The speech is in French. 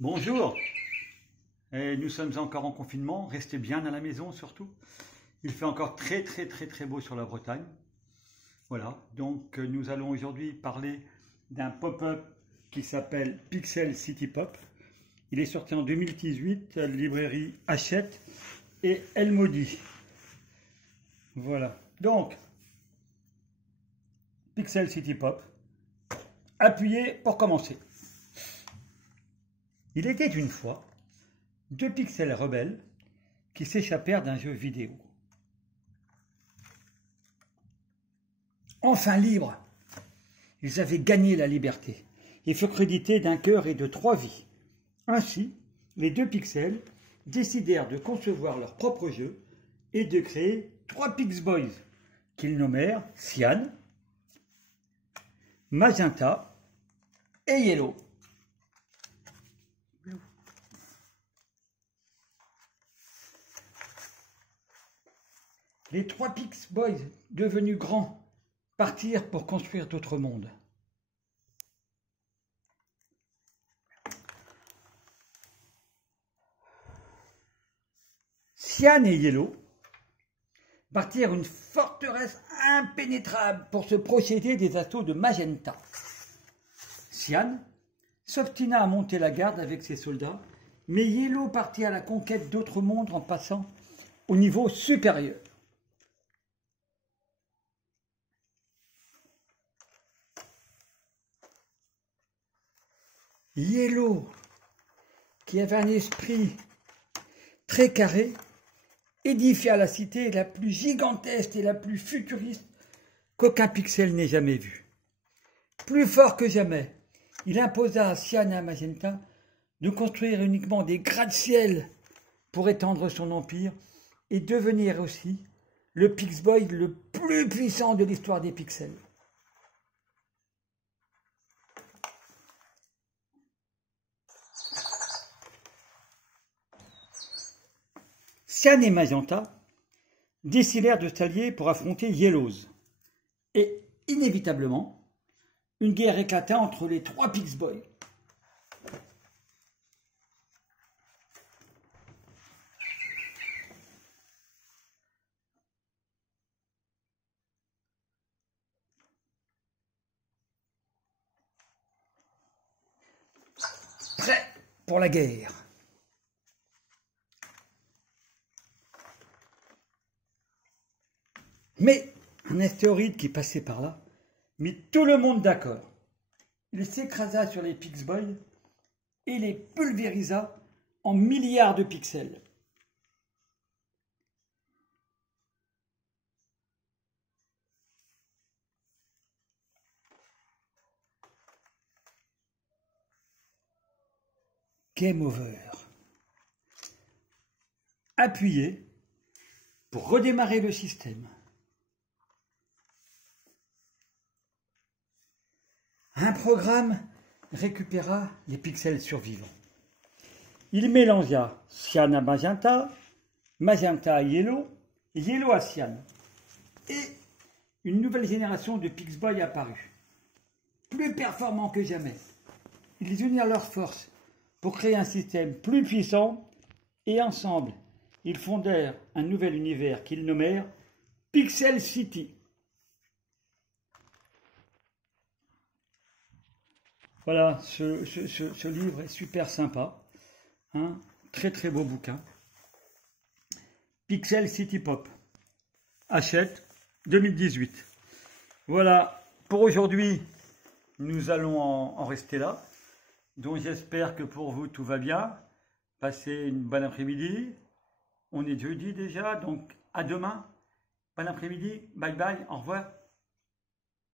Bonjour, et nous sommes encore en confinement, restez bien à la maison surtout. Il fait encore très beau sur la Bretagne. Voilà, donc nous allons aujourd'hui parler d'un pop-up qui s'appelle Pixel City Pop. Il est sorti en 2018 à la librairie Hachette et El Maudit. Voilà, donc Pixel City Pop. Appuyez pour commencer. Il était une fois deux pixels rebelles qui s'échappèrent d'un jeu vidéo. Enfin libres, ils avaient gagné la liberté et furent crédités d'un cœur et de 3 vies. Ainsi, les deux pixels décidèrent de concevoir leur propre jeu et de créer 3 Pixboys qu'ils nommèrent Cyan, Magenta et Yellow. Les 3 Pixboys, devenus grands, partirent pour construire d'autres mondes. Cyan et Yellow bâtirent une forteresse impénétrable pour se procéder des assauts de Magenta. Cyan s'obstina à monter la garde avec ses soldats, mais Yellow partit à la conquête d'autres mondes en passant au niveau supérieur. Yellow, qui avait un esprit très carré, édifia la cité la plus gigantesque et la plus futuriste qu'aucun pixel n'ait jamais vue. Plus fort que jamais, il imposa à Cyan et à Magenta de construire uniquement des gratte-ciel pour étendre son empire et devenir aussi le Pixboy le plus puissant de l'histoire des pixels. Cyan et Magenta décidèrent de s'allier pour affronter Yellows. Et inévitablement, une guerre éclata entre les 3 Pixboys. Prêts pour la guerre. Mais un astéroïde qui passait par là mit tout le monde d'accord. Il s'écrasa sur les Pixboys et les pulvérisa en milliards de pixels. Game over. Appuyez pour redémarrer le système. Un programme récupéra les pixels survivants. Il mélangea Cyan à Magenta, Magenta à Yellow, Yellow à Cyan. Et une nouvelle génération de Pixboy apparut, plus performants que jamais. Ils unirent leurs forces pour créer un système plus puissant et ensemble, ils fondèrent un nouvel univers qu'ils nommèrent Pixel City. Voilà, ce livre est super sympa, hein, très beau bouquin. Pixel City Pop, Hachette, 2018. Voilà, pour aujourd'hui, nous allons en rester là. Donc j'espère que pour vous tout va bien. Passez une bonne après-midi. On est jeudi déjà, donc à demain. Bon après-midi, bye bye, au revoir.